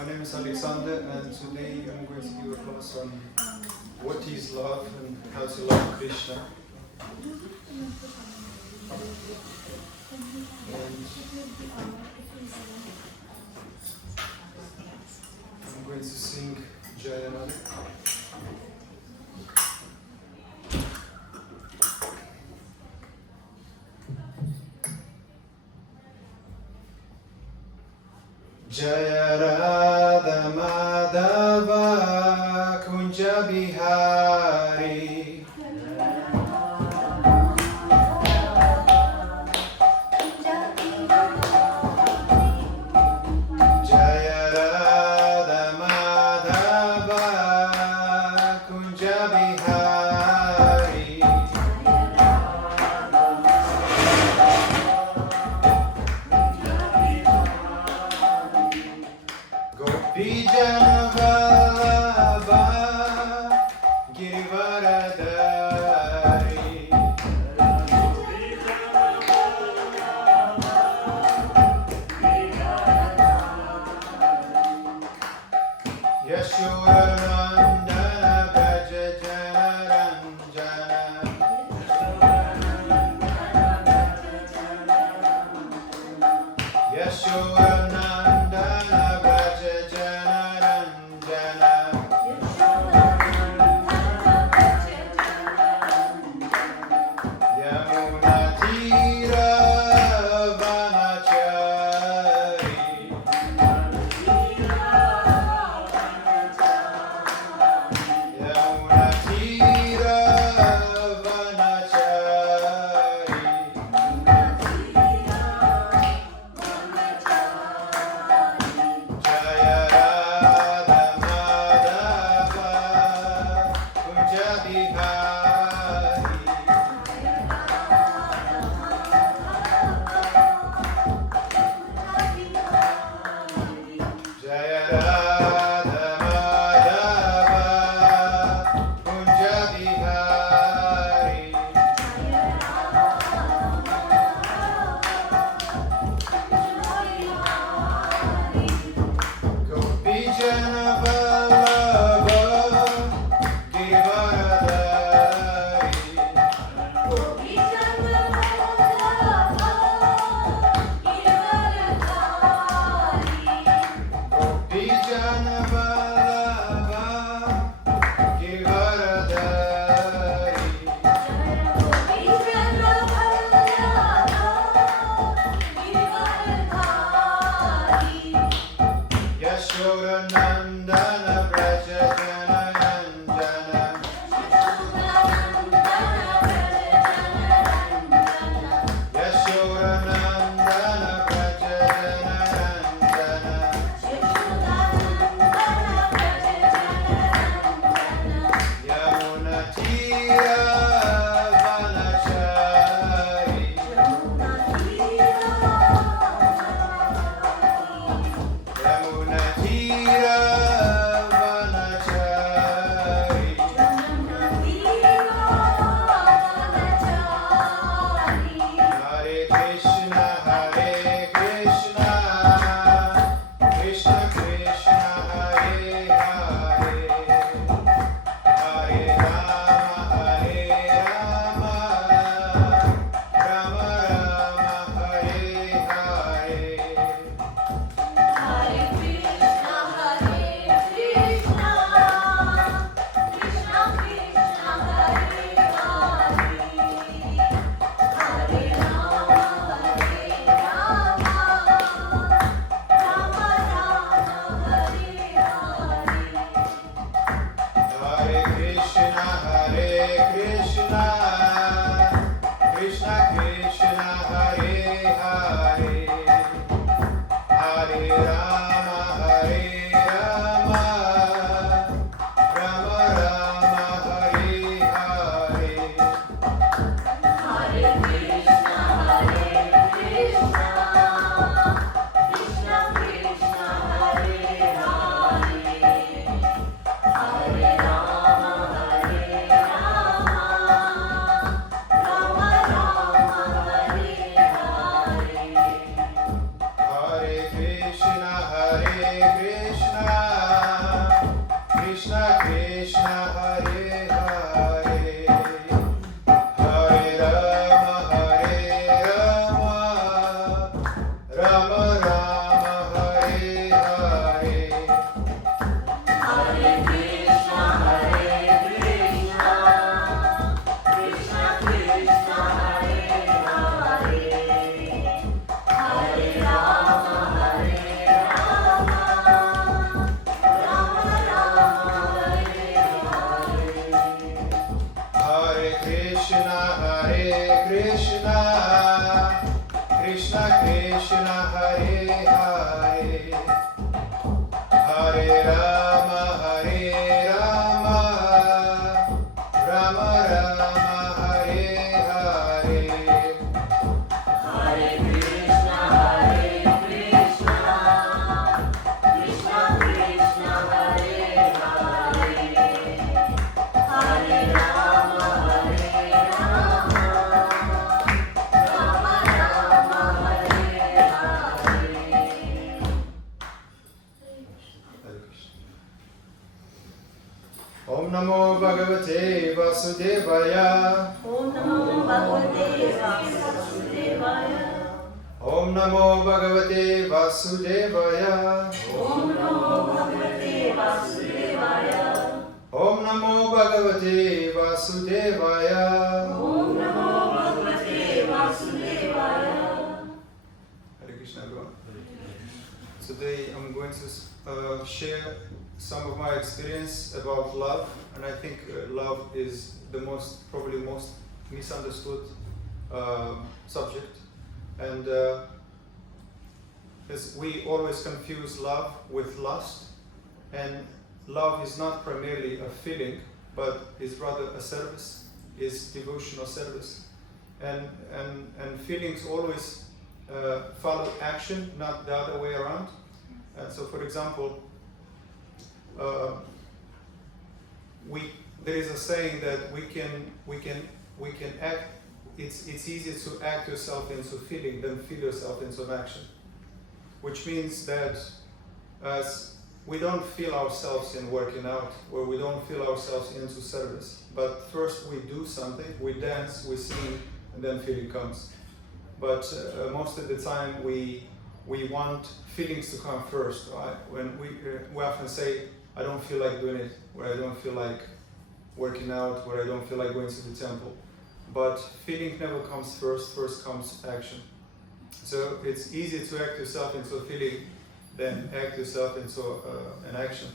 My name is Alexander, and today I'm going to give a class on what is love and how to love Krishna. And I'm going to sing Jayanam. Jaya Radha Madhava Kunja Bihari Jaya Radha Madhava Kunja Bihari Gopi Janavallabha Girivaradari Yashodanandana Braja Janaranjana Yashodanandana Braja Janaranjana Yamuna Tira Vanachari Yamuna Tira Vanachari Jaya Radha Madhava Kunja Bihari Jaya Radha Madhava Kunja Bihari Gopi Janavallabha Girivaradari Gopi Janavallabha Girivaradari Yashodanandana Braja Janaranjana Yashodanandana Braja Janaranjana Yamuna Tira Vanachari Yamuna Tira Vanachari Hare Krishna Krishna Krishna Hare Hare Hare Rama Rama Rama Hare Hare Hare Krishna Krishna Krishna Hare Hare Hare Rama Rama Rama Hare Hare Hare Krishna Om Namo Bhagavate Vasudevaya. Om Namo Bhagavate Vasudevaya. Om Namo Bhagavate Vasudevaya. Om Namo Bhagavate Vasudevaya. Om Namo Bhagavate Vasudevaya. Om Namo Bhagavate Vasudevaya. Hare Krishna, everyone. Today I'm going to share some of my experience about love, and I think love is the probably most misunderstood subject. And as we always confuse love with lust, and love is not primarily a feeling, but is rather a service, is devotional service. And feelings always follow action, not the other way around. And so, for example, there is a saying that we can act. It's easier to act yourself into feeling than feel yourself into action, which means that as we don't feel ourselves in working out, or we don't feel ourselves into service, but first we do something, we dance, we sing, and then feeling comes. But most of the time we want feelings to come first. Right? When we often say, I don't feel like doing it, or I don't feel like working out, or I don't feel like going to the temple. But feeling never comes first comes action. So it's easier to act yourself into a feeling than act yourself into an action.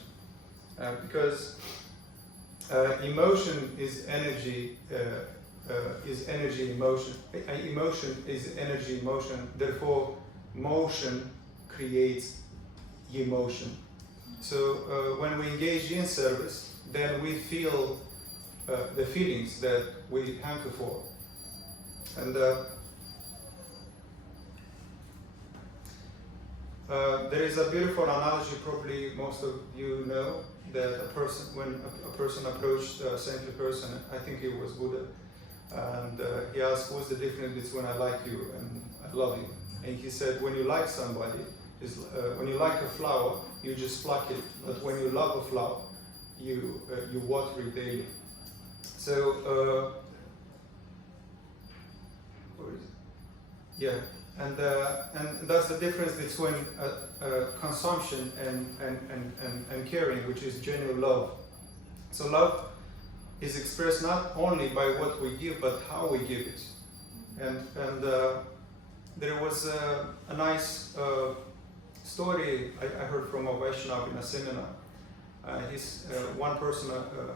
Because emotion is energy, emotion. Emotion is energy, emotion. Therefore, motion creates emotion. So when we engage in service, then we feel the feelings that we hanker for. And there is a beautiful analogy, probably most of you know, that when a person approached a saintly person, I think it was Buddha, and he asked, what's the difference between I like you and I love you? And he said, when you like somebody, when you like a flower, you just pluck it. But when you love a flower, you water it daily. So, yeah, and that's the difference between consumption and caring, which is genuine love. So love is expressed not only by what we give, but how we give it. And there was a nice story I heard from a Vaishnava in a seminar. One person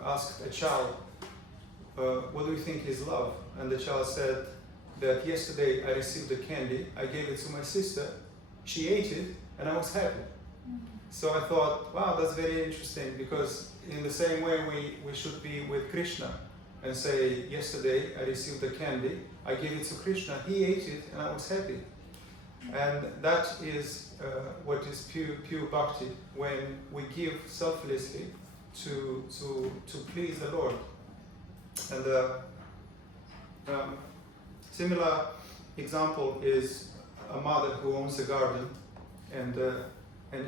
asked a child, what do you think is love? And the child said that yesterday I received a candy, I gave it to my sister, she ate it, and I was happy. So I thought, wow, that's very interesting, because in the same way we should be with Krishna and say, yesterday I received a candy, I gave it to Krishna, he ate it, and I was happy. And that is what is pure bhakti, when we give selflessly to please the Lord. And similar example is a mother who owns a garden, and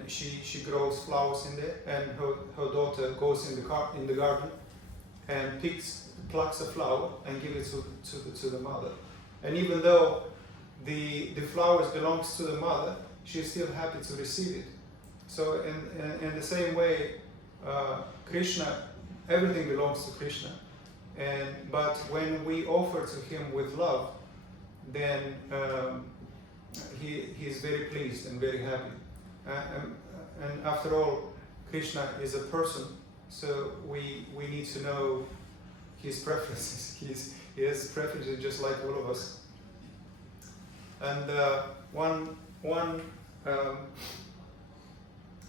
she grows flowers in there, and her daughter goes in the garden and plucks a flower and gives it to the mother. And even though the flowers belongs to the mother, she's still happy to receive it. So in the same way, Krishna, everything belongs to Krishna. But when we offer to him with love, then he is very pleased and very happy. And after all, Krishna is a person, so we need to know his preferences. He has preferences just like all of us. And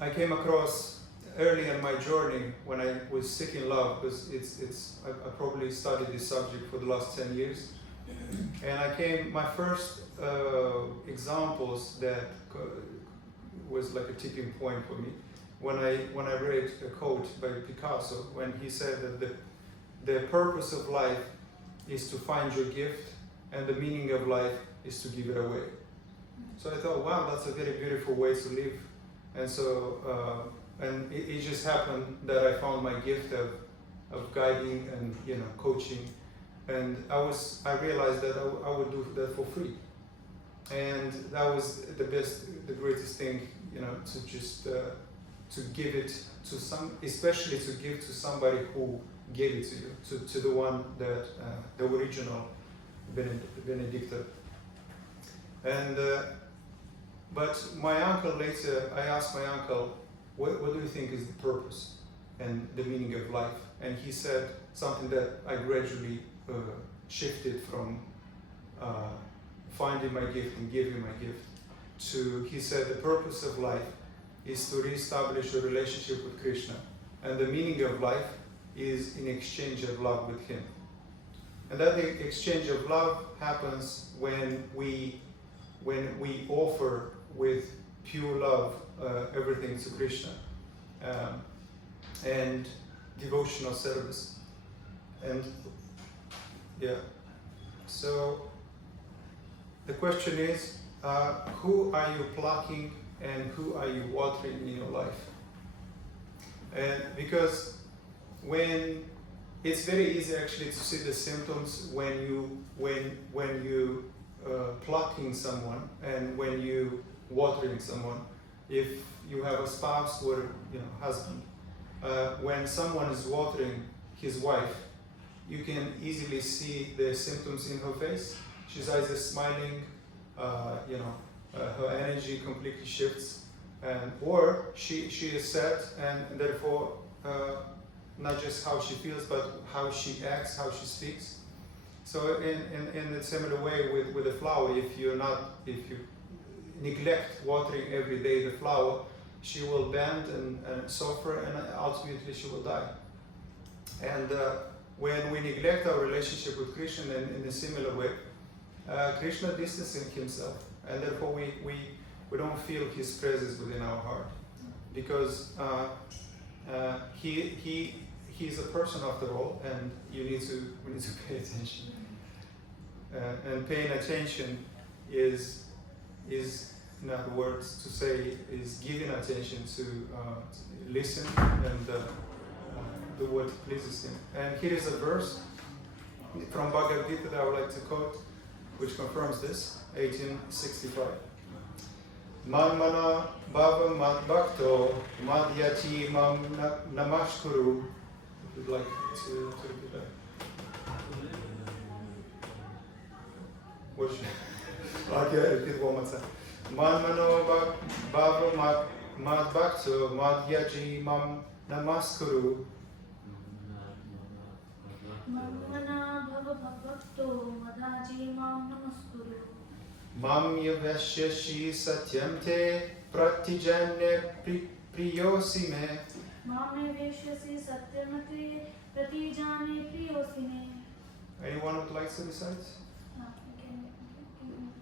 I came across early in my journey when I was seeking love, because I probably studied this subject for the last 10 years, and my first examples that was like a tipping point for me when I read a quote by Picasso, when he said that the purpose of life is to find your gift, and the meaning of life is to give it away. So I thought, wow, that's a very beautiful way to live. And so, and it just happened that I found my gift of of guiding and coaching, and I realized that I would do that for free, and that was the greatest thing, to just to give it to especially to give to somebody who gave it to you, to the one that the original Benedictor. And but my uncle later, I asked my uncle, what do you think is the purpose and the meaning of life? And he said something that I gradually shifted from finding my gift and giving my gift to, he said, the purpose of life is to reestablish a relationship with Krishna, and the meaning of life is in exchange of love with him. And that exchange of love happens when we offer with pure love everything to Krishna, and devotional service. And so the question is, who are you plucking and who are you watering in your life? And because when it's very easy actually to see the symptoms when you plucking someone and when you watering someone. If you have a spouse or husband, when someone is watering his wife, you can easily see the symptoms in her face. She's either smiling, her energy completely shifts, or she is sad, and therefore not just how she feels, but how she acts, how she speaks. So in a similar way with the flower, if you neglect watering every day the flower, she will bend and suffer, and ultimately she will die. And when we neglect our relationship with Krishna in a similar way, Krishna distancing himself, and therefore we don't feel his presence within our heart, because he's a person after all, and we need to pay attention. And paying attention is in other words to say is giving attention to listen and do what pleases him. And here is a verse from Bhagavad Gita that I would like to quote, which confirms this, 1865. Manmana bhava mad bhakto madhyati mam namashkuru. If you'd like to repeat that. What should okay, repeat one more time. Manmano bhava mad bhakto madhyati mam namaskuru. Manmana bhava bhakto madhyaji mam namaskuru. Mam yavashyashi satyam te pratijanya priyosi me. Mam yavashyasi satyamate pratijane priyosine. Anyone would like to recite?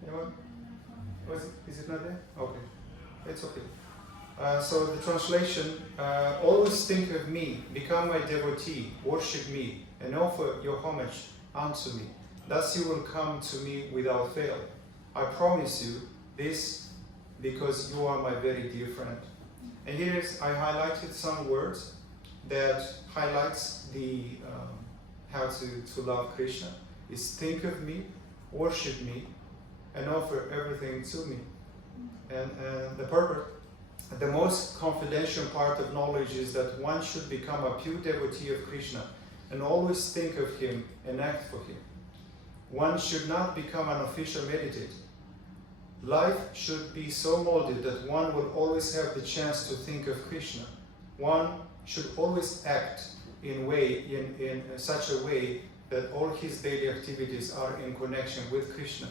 Anyone? Is it not there? Okay, it's okay. So the translation, always think of me, become my devotee, worship me, and offer your homage unto me. Thus you will come to me without fail. I promise you this because you are my very dear friend. And here is, I highlighted some words that highlights the how to love Krishna. Is think of me, worship me, and offer everything to me. And the purpose, the most confidential part of knowledge is that one should become a pure devotee of Krishna and always think of him and act for him. One should not become an official meditate. Life should be so molded that one will always have the chance to think of Krishna. One should always act in such a way that all his daily activities are in connection with Krishna.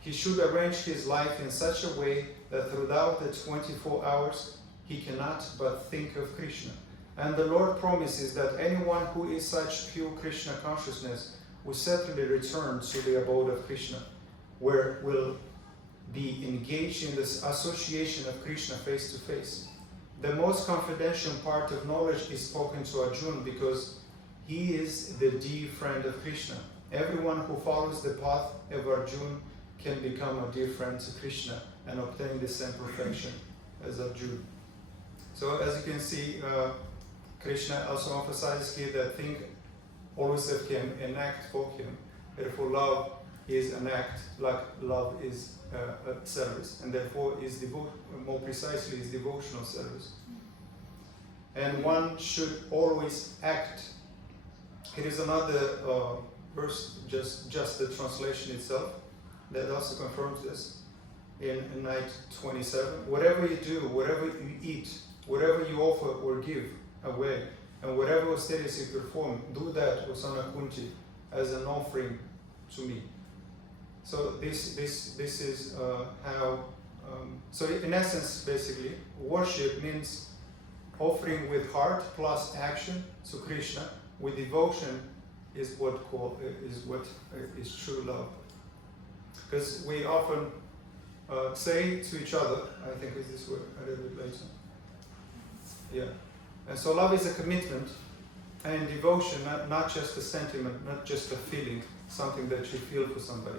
He should arrange his life in such a way that throughout the 24 hours he cannot but think of Krishna. And the Lord promises that anyone who is such pure Krishna consciousness will certainly return to the abode of Krishna, where will be engaged in this association of Krishna face to face. The most confidential part of knowledge is spoken to Arjuna because he is the dear friend of Krishna. Everyone who follows the path of Arjuna can become a dear friend to Krishna and obtain the same perfection as Arjuna. So as you can see, Krishna also emphasizes here that think always of him and act for him. Therefore, love is an act, like love is a service, and therefore is more precisely is devotional service. And one should always act. Here is another verse, just the translation itself, that also confirms this. In night 27, whatever you do, whatever you eat, whatever you offer or give away, and whatever austerities you perform, do that, Osana Kunti, as an offering to me. So this is how. So in essence, basically, worship means offering with heart plus action to Krishna with devotion is what is true love. Because we often say to each other, I think is this word a little bit later. Yeah. And so love is a commitment, and devotion, not just a sentiment, not just a feeling, something that you feel for somebody.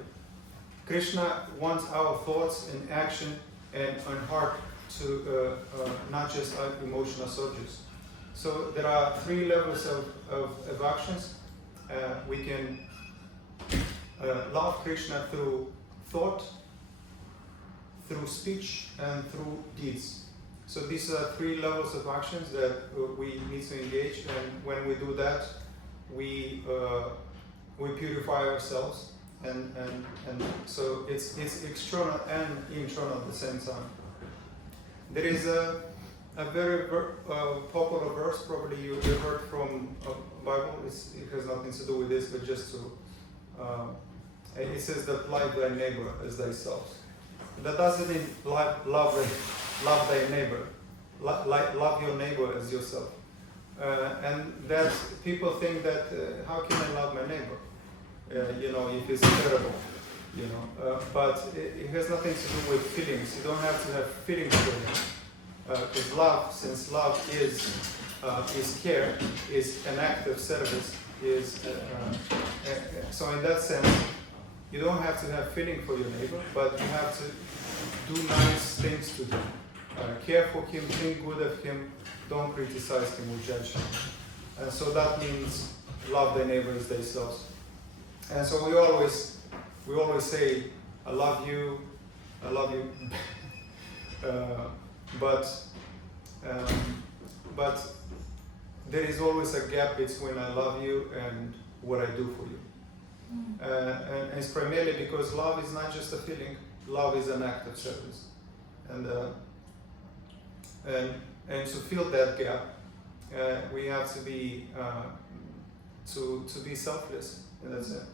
Krishna wants our thoughts and action and heart to not just our emotional surges. So there are three levels of actions. We can love Krishna through thought, through speech, and through deeds. So these are three levels of actions that we need to engage, and when we do that, we purify ourselves, and so it's external and internal at the same time. There is a very popular verse, probably you heard from Bible. It has nothing to do with this, but just to it says that love thy neighbor as thyself. That doesn't mean love thy neighbor. Love your neighbor as yourself. And that people think that how can I love my neighbor? If it's terrible, but it has nothing to do with feelings. You don't have to have feelings for him, because love, since love is care, is an act of service. So in that sense, you don't have to have feeling for your neighbor, but you have to do nice things to him. Care for him, think good of him, don't criticize him or judge him. And so that means love thy neighbor as themselves. And so we always say, I love you, but there is always a gap between I love you and what I do for you. And it's primarily because love is not just a feeling, love is an act of service. And to fill that gap, we have to be selfless in that sense.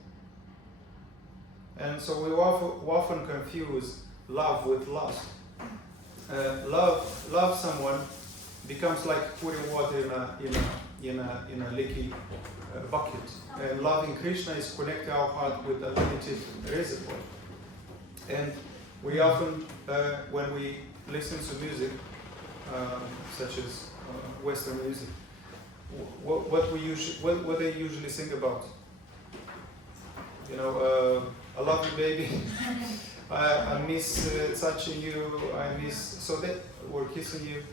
And so we often confuse love with lust. Love someone becomes like putting water in a leaky bucket. And loving Krishna is connecting our heart with a limited reservoir. And we often, when we listen to music, such as Western music, what they usually sing about. I love you, baby. I miss touching you. Or kissing you.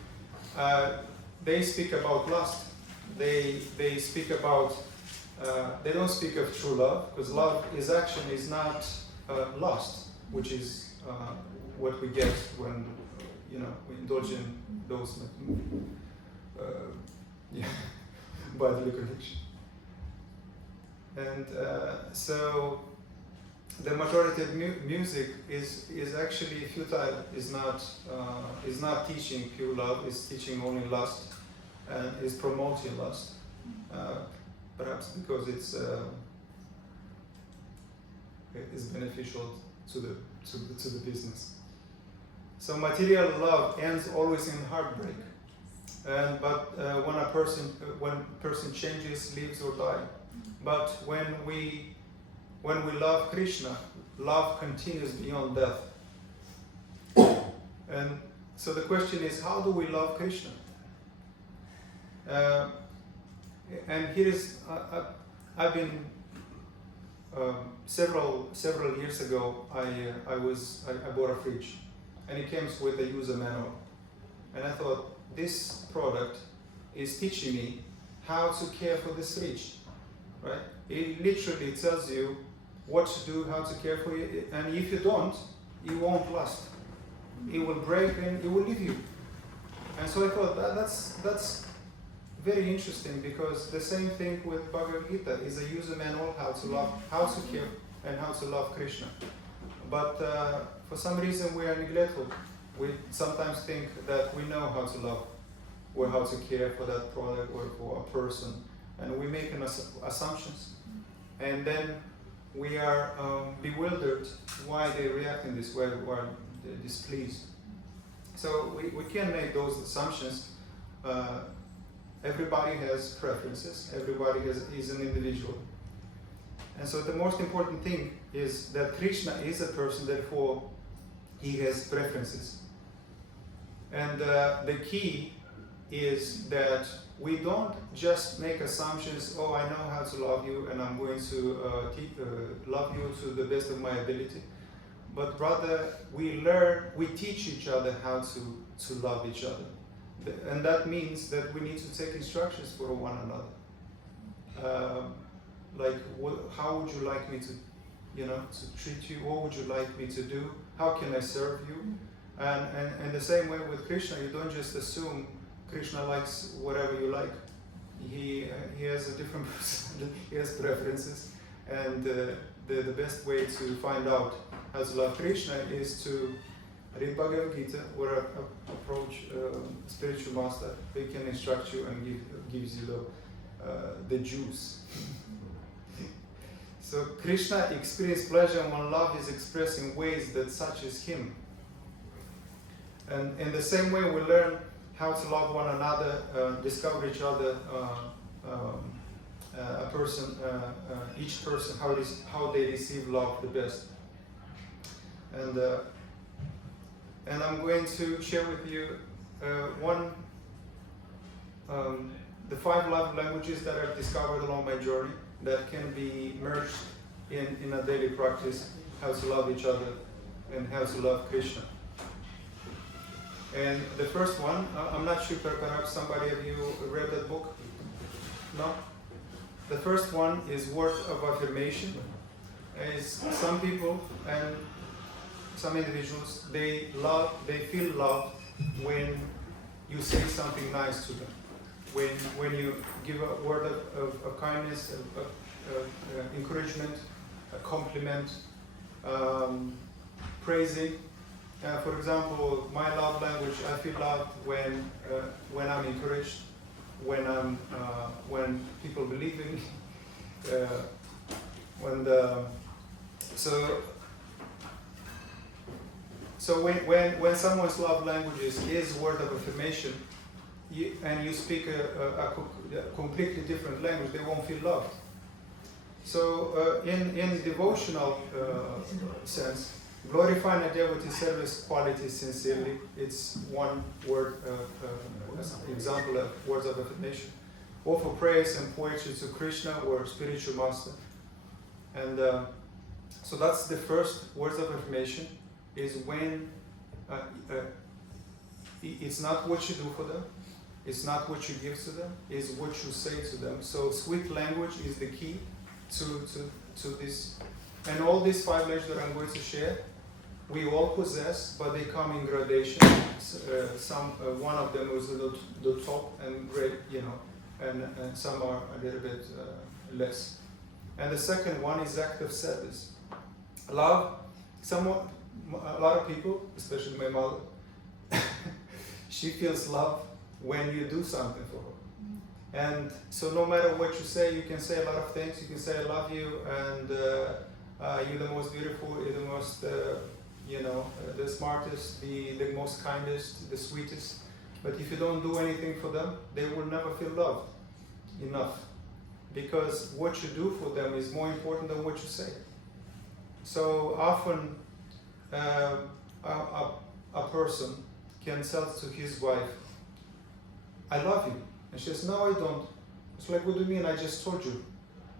They speak about lust. They speak about. They don't speak of true love, because love is action, is not lust, which is what we get when we indulge in those bodily connection. And so the majority of music is actually futile. Is not teaching pure love. Is teaching only lust, and is promoting lust. Perhaps because it's beneficial to the business. So material love ends always in heartbreak. But when a person changes, lives or dies. But when we love Krishna, love continues beyond death. And so the question is, how do we love Krishna? And here is, I've been several years ago. I bought a fridge, and it comes with a user manual, and I thought this product is teaching me how to care for this fridge, right? It literally tells you what to do, how to care for it, and if you don't, it won't last. It will break and it will leave you. And so I thought that's very interesting, because the same thing with Bhagavad Gita is a user manual how to love, how to care, and how to love Krishna. But for some reason we are neglectful. We sometimes think that we know how to love, or how to care for that product or for a person, and we make assumptions, and then we are bewildered why they react in this way, why they're displeased. So we can make those assumptions. Everybody has preferences. Everybody is an individual. And so the most important thing is that Krishna is a person, therefore he has preferences. And the key is that we don't just make assumptions, oh, I know how to love you and I'm going to love you to the best of my ability. But rather we teach each other how to love each other. And that means that we need to take instructions for one another. How would you like me to, to treat you? What would you like me to do? How can I serve you? And the same way with Krishna, you don't just assume Krishna likes whatever you like. He has a different person, he has preferences, and the best way to find out how to love Krishna is to read Bhagavad Gita or approach a spiritual master. They can instruct you and gives you the juice. So Krishna experienced pleasure when love is expressed in ways that such as him. And in the same way we learn how to love one another, discover each other, each person, how they receive love the best. And I'm going to share with you the 5 love languages that I've discovered along my journey that can be merged in a daily practice, how to love each other and how to love Krishna. And the first one, I'm not sure, perhaps somebody of you read that book? No? The first one is word of affirmation. Is some people and some individuals, they feel loved when you say something nice to them. When you give a word of kindness, of encouragement, a compliment, praising. For example, my love language, I feel loved when I'm encouraged, when people believe in me, So when someone's love language is word of affirmation, and you speak a completely different language, they won't feel loved. So in devotional sense, glorifying a devotee service quality sincerely, it's one word, example of words of affirmation. Offer praise and poetry to Krishna or spiritual master. And so that's the first words of affirmation, is when it's not what you do for them, it's not what you give to them, it's what you say to them. So sweet language is the key to this. And all these 5 languages that I'm going to share, we all possess, but they come in gradation. One of them is the top and great, and some are a little bit less. And the second one is act of service. Love, a lot of people, especially my mother, she feels love when you do something for her. And so no matter what you say, you can say a lot of things. You can say I love you, and you're the most beautiful, you're the most, the smartest, the most kindest, the sweetest. But if you don't do anything for them, they will never feel loved enough. Because what you do for them is more important than what you say. So often a person can tell to his wife, I love you. And she says, no, I don't. It's like, what do you mean? I just told you.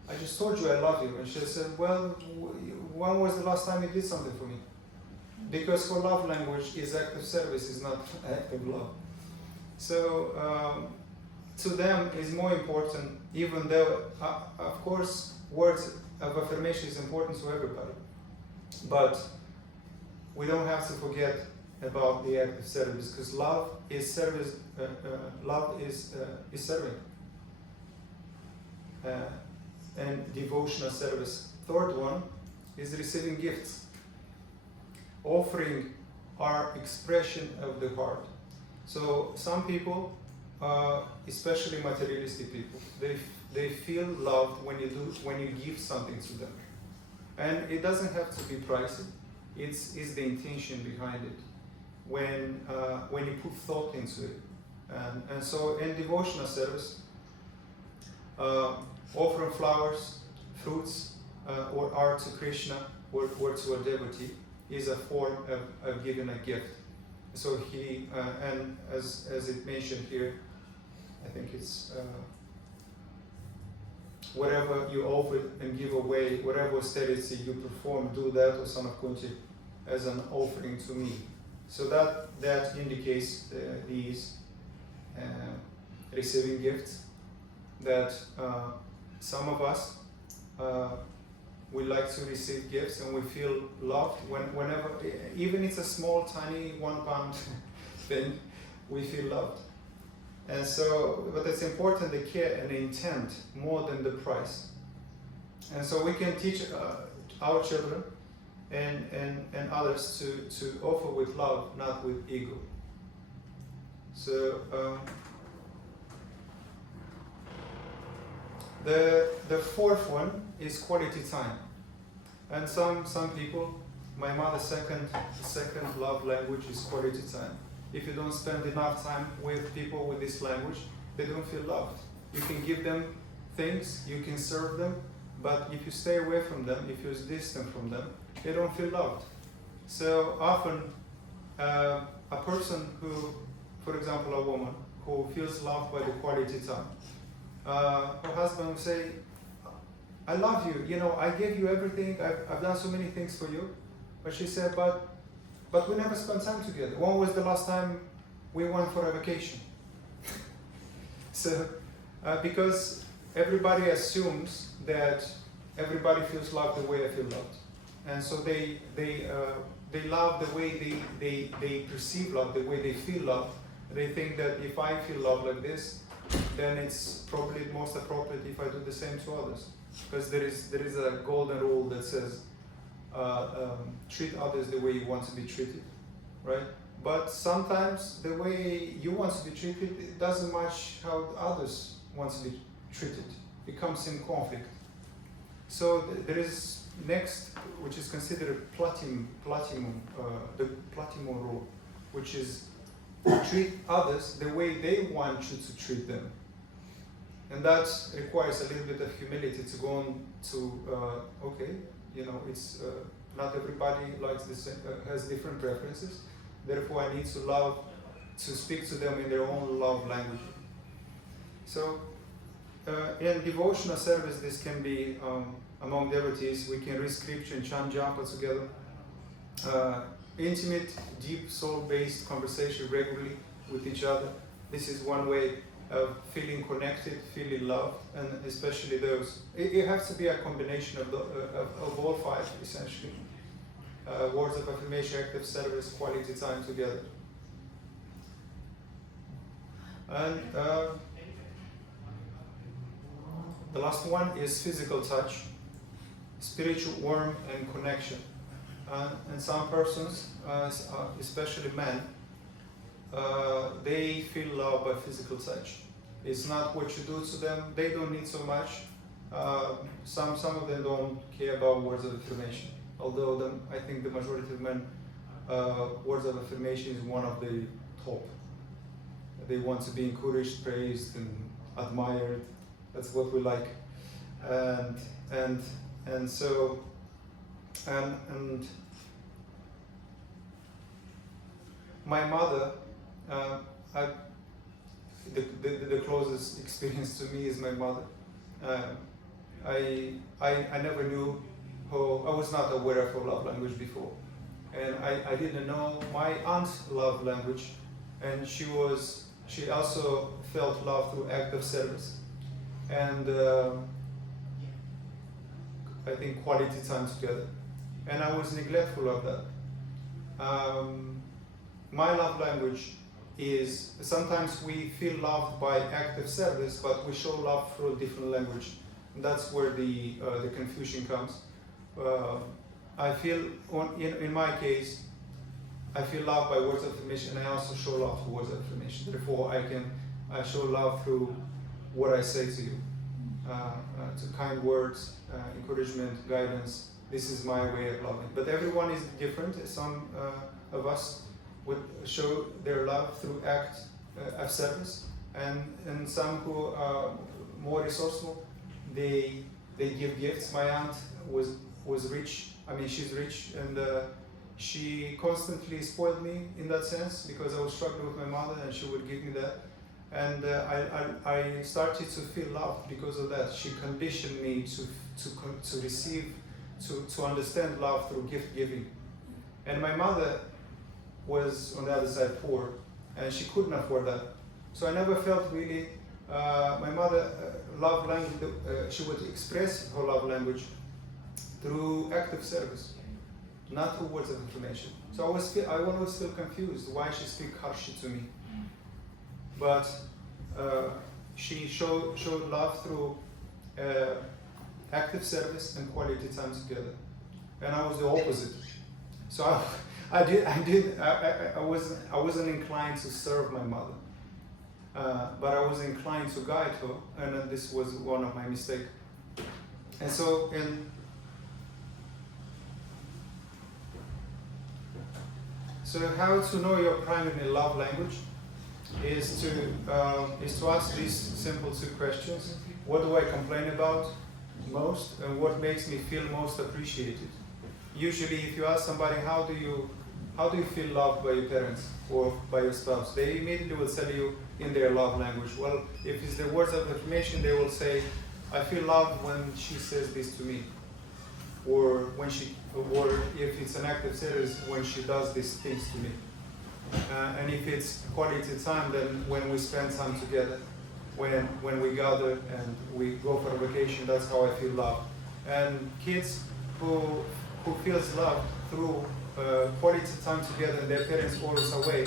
I just told you I love you. And she said, well, when was the last time you did something for me? Because her love language is act of service, is not act of love. So to them is more important, even though, of course, words of affirmation is important to everybody. But we don't have to forget about the act of service, because love is service. Love is serving, and devotional service. Third one is receiving gifts. Offering are expression of the heart. So some people, especially materialistic people, they feel loved when you give something to them, and it doesn't have to be pricey. It's the intention behind it. When you put thought into it, and so in devotional service, offering flowers, fruits, or art to Krishna or to a devotee is a form of giving a gift. So he, and as it mentioned here, I think it's whatever you offer and give away, whatever austerity you perform, do that, O son of Kunti, as an offering to me. So that indicates these receiving gifts, that some of us we like to receive gifts and we feel loved whenever, even it's a small, tiny 1 pound thing, we feel loved. And so, but it's important the care and the intent more than the price. And so we can teach our children and others to offer with love, not with ego. So the fourth one is quality time. And some people, my mother's second love language is quality time. If you don't spend enough time with people with this language, they don't feel loved. You can give them things, you can serve them, but if you stay away from them, if you're distant from them, they don't feel loved. So often, a person who, for example, a woman who feels loved by the quality time, her husband will say, I love you, you know, I gave you everything, I've done so many things for you. But she said, but we never spent time together. When was the last time we went for a vacation? So, because everybody assumes that everybody feels loved the way I feel loved. And so they love the way they perceive love, the way they feel love. They think that if I feel love like this, then it's probably most appropriate if I do the same to others. Because there is a golden rule that says, treat others the way you want to be treated, right? But sometimes the way you want to be treated, it doesn't match how others want to be treated. It comes in conflict. So there is next, which is considered platinum, the platinum rule, which is treat others the way they want you to treat them. And that requires a little bit of humility to go on to, okay, you know, it's not everybody likes the same, has different preferences. Therefore, I need to speak to them in their own love language. So, in devotional service, this can be among devotees. We can read scripture and chant japa together. Intimate, deep, soul-based conversation regularly with each other. This is one way of feeling connected, feeling loved, and especially those. It has to be a combination of all five, essentially. Words of affirmation, active service, quality time together. And the last one is physical touch, spiritual warmth and connection. And some persons, especially men, they feel loved by physical touch. It's not what you do to them. They don't need so much. Some of them don't care about words of affirmation. Although I think the majority of men, words of affirmation is one of the top. They want to be encouraged, praised, and admired. That's what we like. And so my mother, the closest experience to me is my mother. I never knew her, I was not aware of her love language before. And I didn't know my aunt's love language, and she was she also felt love through act of service, and I think quality time together. And I was neglectful of that. My love language is, sometimes we feel loved by act of service, but we show love through a different language. And that's where the confusion comes. I feel, in my case, I feel love by words of affirmation, and I also show love through words of affirmation. Therefore, I show love through what I say to you, to kind words, encouragement, guidance. This is my way of loving. But everyone is different. Some of us would show their love through act of service, and some who are more resourceful, they give gifts. My aunt was rich. I mean, she's rich, and she constantly spoiled me in that sense, because I was struggling with my mother, and she would give me that. And I started to feel loved because of that. She conditioned me to receive, to understand love through gift giving. And my mother was on the other side poor, and she couldn't afford that. So I never felt really, my mother love language, she would express her love language through act of service, not through words of affirmation. So I always feel confused why she speak harshly to me. But she showed love through active service and quality time together, and I was the opposite. So I wasn't inclined to serve my mother, but I was inclined to guide her, and this was one of my mistakes. And so So how to know your primary love language is to ask these simple two questions. What do I complain about most, and what makes me feel most appreciated? Usually, if you ask somebody, how do you feel loved by your parents or by your spouse, they immediately will tell you in their love language. Well, if it's the words of affirmation, they will say, I feel loved when she says this to me, or if it's an act of service, when she does these things to me. And if it's quality time, then when we spend time together, when we gather and we go for a vacation, that's how I feel loved. And kids who feels loved through quality time together and their parents always away,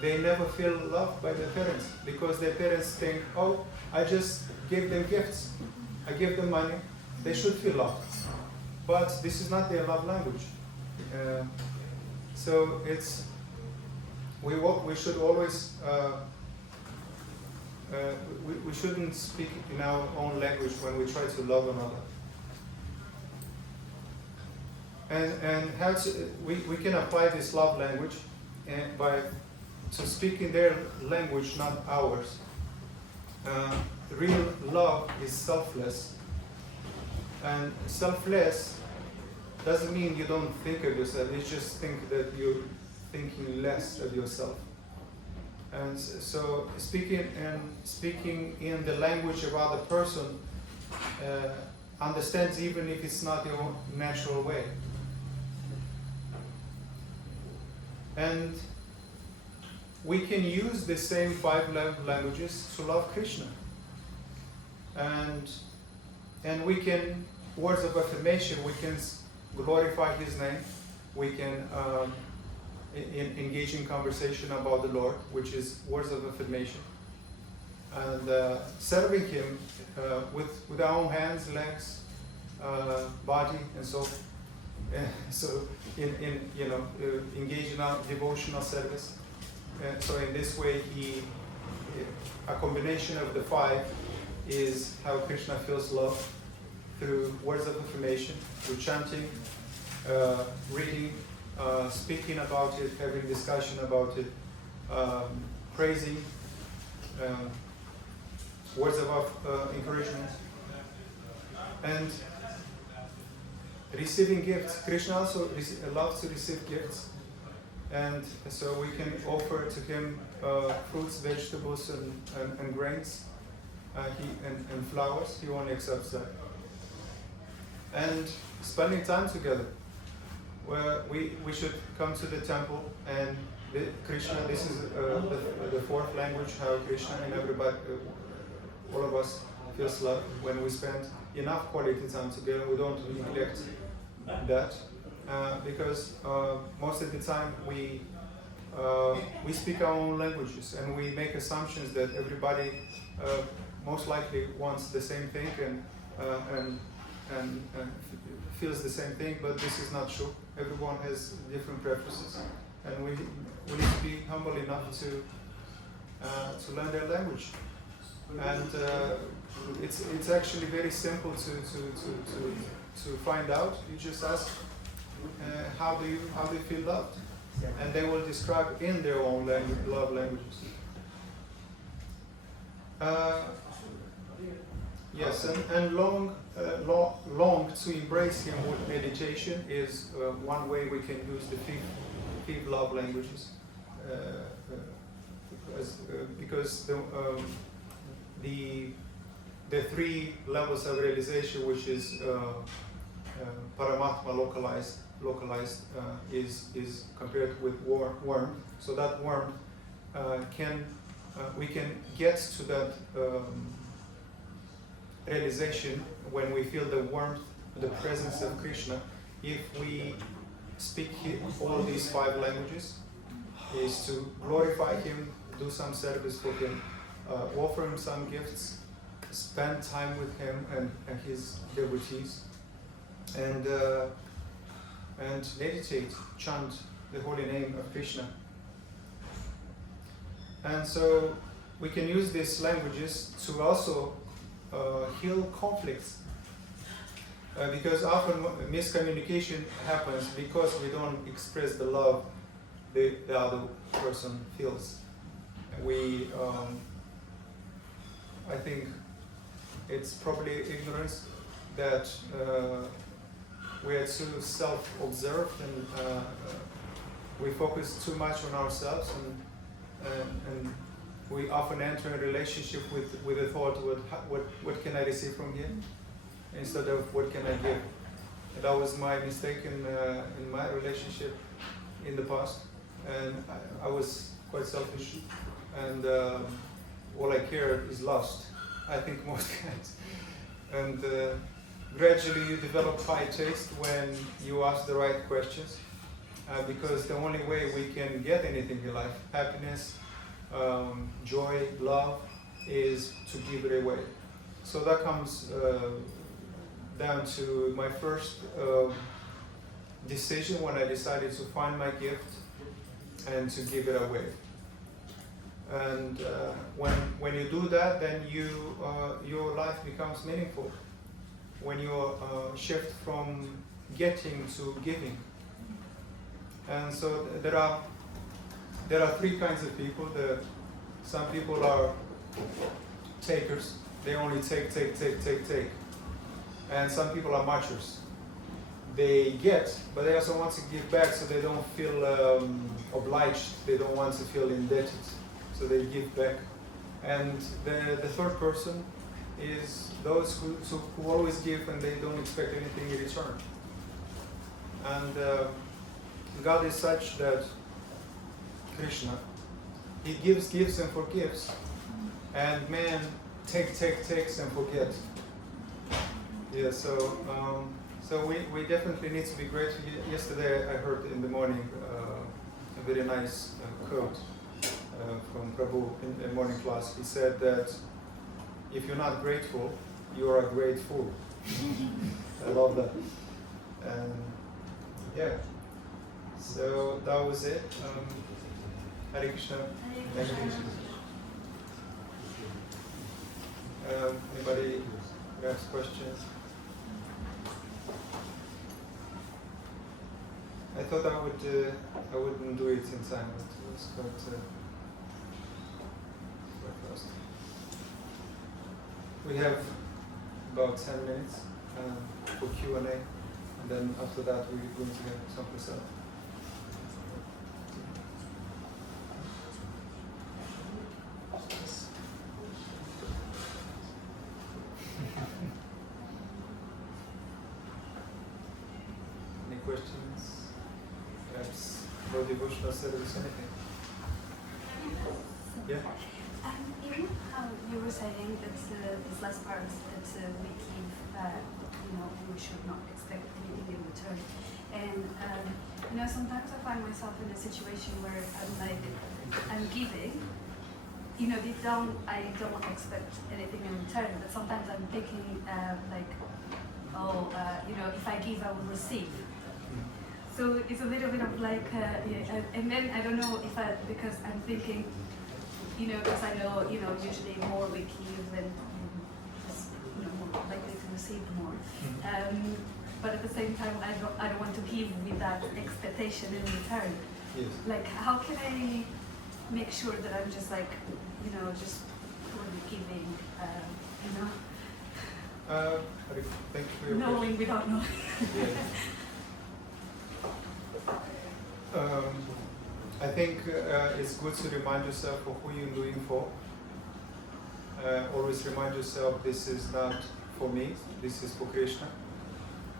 they never feel loved by their parents, because their parents think, oh, I just gave them gifts, I give them money, they should feel loved. But this is not their love language. So we should always we shouldn't speak in our own language when we try to love another. And how we can apply this love language to speak in their language, not ours. Real love is selfless, and selfless doesn't mean you don't think of yourself. You just think that you're thinking less of yourself. And so speaking in the language of other person understands even if it's not your natural way. And we can use the same 5 languages to love Krishna. And we can, words of affirmation, we can glorify His name. We can engage in conversation about the Lord, which is words of affirmation. And serving Him with our own hands, legs, body, and so. So engage in our devotional service. And so in this way, a combination of the 5 is how Krishna feels love, through words of affirmation, through chanting, reading, speaking about it, having discussion about it, praising, words of encouragement, and receiving gifts. Krishna also loves to receive gifts, and so we can offer to Him fruits, vegetables, and grains, and flowers. He only accepts that. And spending time together, where we should come to the temple and Krishna, this is the fourth language, how Krishna and everybody, all of us feels love when we spend enough quality time together. We don't neglect that because most of the time we speak our own languages and we make assumptions that everybody most likely wants the same thing and feels the same thing, but this is not true. Everyone has different preferences, and we need to be humble enough to learn their language. And it's actually very simple to find out. You just ask how do you feel loved, and they will describe in their own love languages. Yes, and long to embrace Him with meditation is one way we can use the fifth love languages, because the three levels of realization, which is Paramatma localized, is compared with warmth. So that warmth we can get to that realization when we feel the warmth, the presence of Krishna, if we speak all these five languages, is to glorify Him, do some service for Him, offer Him some gifts, spend time with Him and His devotees, and meditate, chant the holy name of Krishna. And so we can use these languages to also heal conflicts, because often miscommunication happens because we don't express the love the other person feels. I think it's probably ignorance that we are too self-observed and we focus too much on ourselves, and we often enter a relationship with the thought, what can I receive from Him, instead of what can I give. And that was my mistake in my relationship in the past, and I was quite selfish, and all I cared is lust. I think most guys. And gradually you develop high taste when you ask the right questions, because the only way we can get anything in life, happiness, joy, love, is to give it away. So that comes down to my first decision when I decided to find my gift and to give it away. And when you do that, then your life becomes meaningful. When you shift from getting to giving. And so there are three kinds of people. Some people are takers. They only take. And some people are matchers. They get, but they also want to give back, so they don't feel obliged. They don't want to feel indebted, so they give back. And the third person is those who always give and they don't expect anything in return. And God is such that Krishna, He gives and forgives, and man takes and forgets. Yeah, so we definitely need to be grateful. Yesterday I heard in the morning a very nice quote from Prabhu in the morning class. He said that if you're not grateful, you are a great fool. I love that. And yeah, so that was it. Hare Krishna. Thank you. Anybody has questions? I thought I wouldn't do it in time, but it was quite fast. We have about 10 minutes for Q&A, and then after that we're going to get some present. Any questions? Perhaps for devotional service, anything? Yeah. You know how you were saying that this last part that we give, we should not expect anything in return. And sometimes I find myself in a situation where I'm giving. Deep down I don't expect anything in return, but sometimes I'm thinking if I give, I will receive. So it's a little bit of like, and then I don't know because I'm thinking, because I know, usually more we give and more likely to receive more. But at the same time, I don't want to give with that expectation in return. Yes. Like, how can I make sure that I'm just like, just purely giving, Thank you for your knowing without knowing. Yeah. I think it's good to remind yourself of who you're doing for. Always remind yourself this is not for me, this is for Krishna.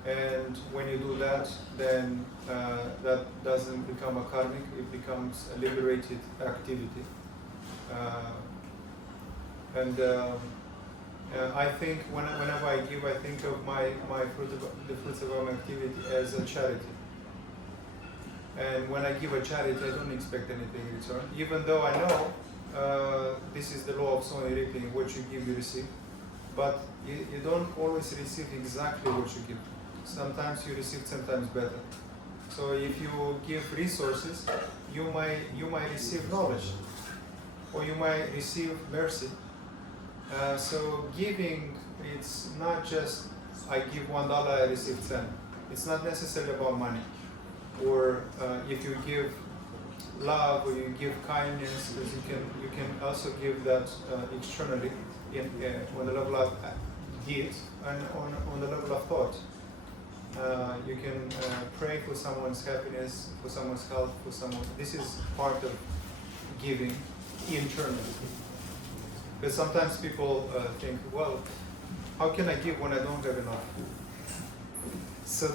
And when you do that, then that doesn't become a karmic, it becomes a liberated activity. I think whenever I give, I think of the fruits of my activity as a charity. And when I give a charity, I don't expect anything in return, even though I know this is the law of sowing and reaping, what you give, you receive. But you don't always receive exactly what you give. Sometimes you receive 10 times better. So if you give resources, you might receive knowledge, or you might receive mercy. So giving, it's not just I give $1, I receive 10. It's not necessarily about money. Or if you give love or you give kindness, because you can also give that externally on the level of deed and on the level of thought. You can pray for someone's happiness, for someone's health, for someone. This is part of giving internally. Because sometimes people think, well, how can I give when I don't have enough? So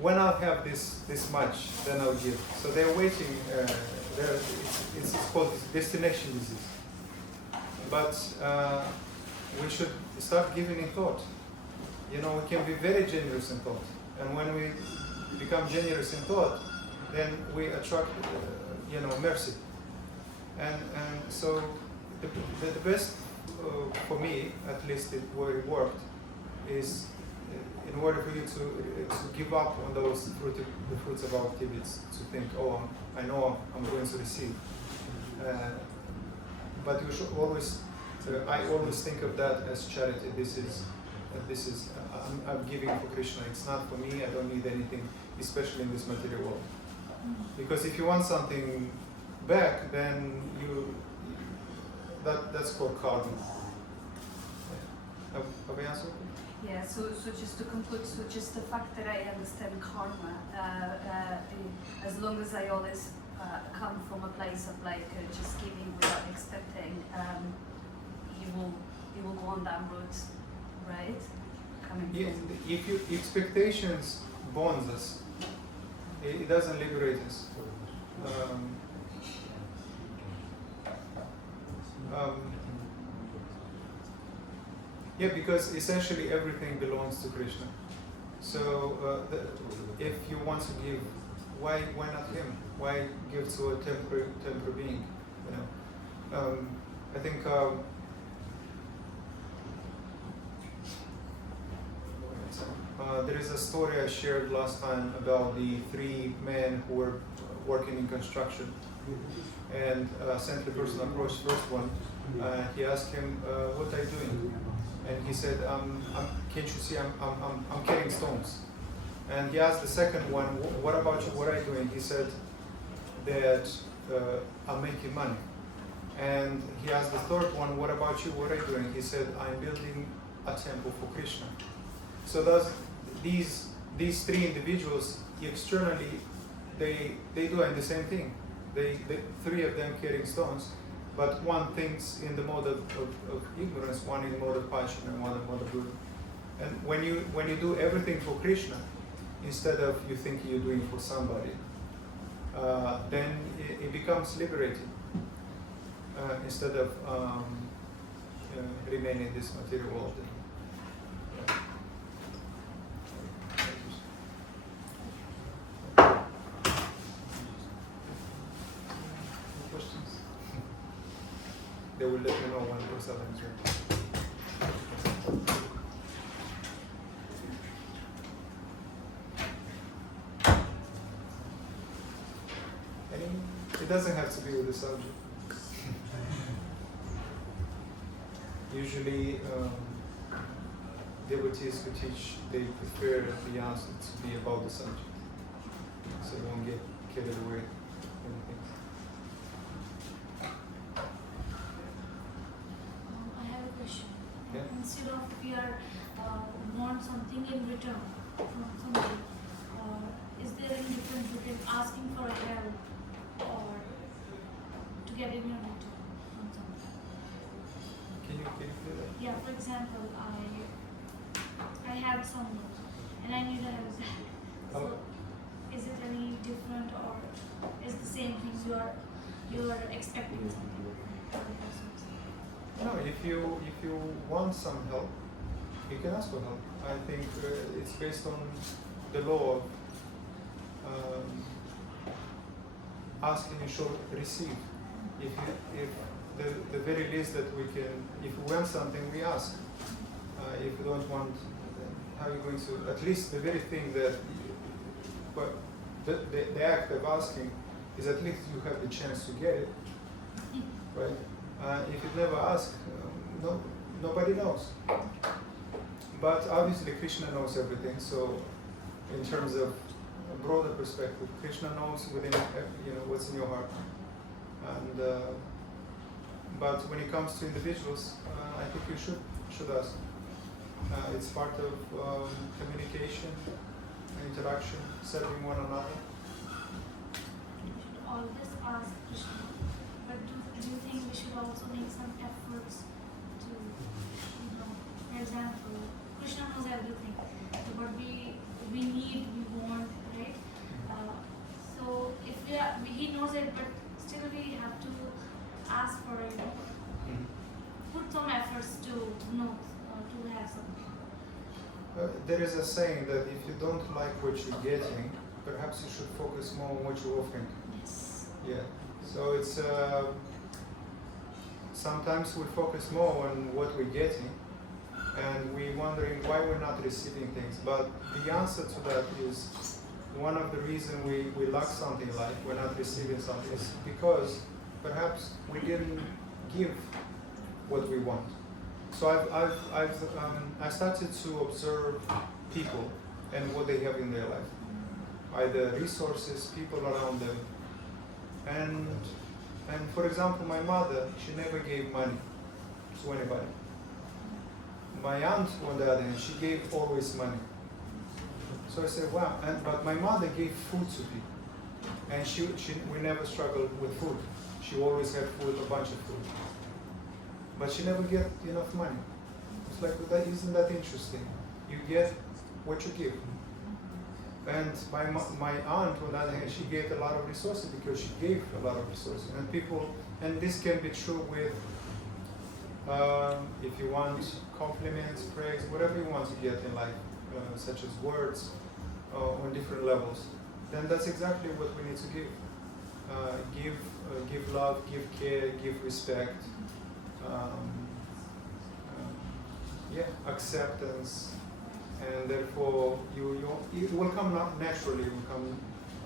when I'll have this much, then I'll give. So they're waiting. It's called destination disease. But we should start giving in thought. We can be very generous in thought. And when we become generous in thought, then we attract, mercy. And so the best for me, at least where it worked, is in order for you to give up on the fruits of our activities, to think, I know I'm going to receive. But you should always, I always think of that as charity. This is I'm giving for Krishna. It's not for me. I don't need anything, especially in this material world. Because if you want something back, then that's called karma. Have I answered? Yeah, so just to conclude, so just the fact that I understand karma, as long as I always come from a place of just giving without expecting, you will go on that route, right? If expectations bonds us, it doesn't liberate us. Because essentially everything belongs to Krishna. So if you want to give, why not him? Why give to a temporary being? I think there is a story I shared last time about the 3 men who were working in construction, and a saintly person approached first one. He asked him, "What are you doing?" And he said, "Can't you see I'm carrying stones?" And he asked the second one, "What about you? What are you doing?" He said that I'm making money. And he asked the third one, "What about you? What are you doing?" He said, "I'm building a temple for Krishna." So these 3 individuals externally they do the same thing. They 3 of them carrying stones. But one thinks in the mode of ignorance, one in the mode of passion, and one in the mode of Buddha. And when you do everything for Krishna, instead of you thinking you're doing for somebody, then it becomes liberating. instead of remaining in this material world. Yeah. Any questions? They will let me know when there's something ready. It doesn't have to be with the subject. Usually, devotees who teach, they prefer the answer to be about the subject, so you won't get carried away in things. I have a question. Yeah. Instead of we are want something in return from somebody, is there any difference between asking for a help or to get in your return from something? Can you clear that? Yeah, for example, I have someone and I need a help back. So is it any different or is the same thing you are expecting something from the person? No, if you want some help, you can ask for help. I think it's based on the law of asking you should receive. If the very least that we can, if we want something, we ask. If we don't want, then how are you going to? At least the very thing that, but the act of asking is at least you have the chance to get it, right? If you never ask, nobody knows. But obviously Krishna knows everything. So, in terms of a broader perspective, Krishna knows within what's in your heart. And but when it comes to individuals, I think you should ask. It's part of communication, interaction, serving one another. We should always ask Krishna, but do you think we should also make some efforts to, for example, Krishna knows everything, but we need, we want, right? So if he knows it, but still we have to ask for it, put some efforts to know, to have something. There is a saying that if you don't like what you're getting, perhaps you should focus more on what you're offering. Yes. Yeah. So it's sometimes we focus more on what we're getting, and we're wondering why we're not receiving things. But the answer to that is one of the reasons we lack something in life, we're not receiving something, is because perhaps we didn't give what we want. So I started to observe people and what they have in their life, either resources, people around them, and for example, my mother, she never gave money to anybody. My aunt, on the other hand, she gave always money. So I said, wow. But my mother gave food to people, and we never struggled with food. She always had food, a bunch of food. But she never get enough money. It's like, isn't that interesting? You get what you give. And my aunt, on the other hand, she gave a lot of resources because she gave a lot of resources. And people, and this can be true with, if you want compliments, praise, whatever you want to get in life, such as words on different levels, then that's exactly what we need to give. Give love, give care, give respect, acceptance, and therefore it will come naturally, it will come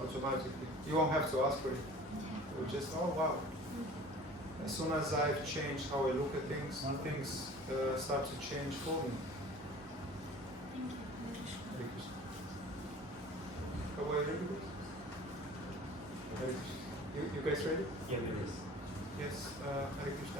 automatically. You won't have to ask for it. It will just, oh wow. As soon as I've changed how I look at things, things start to change for me. Thank you. Hare Krishna. Are we ready? Hare Krishna. You guys ready? Yeah, there is. Yes, Hare Krishna.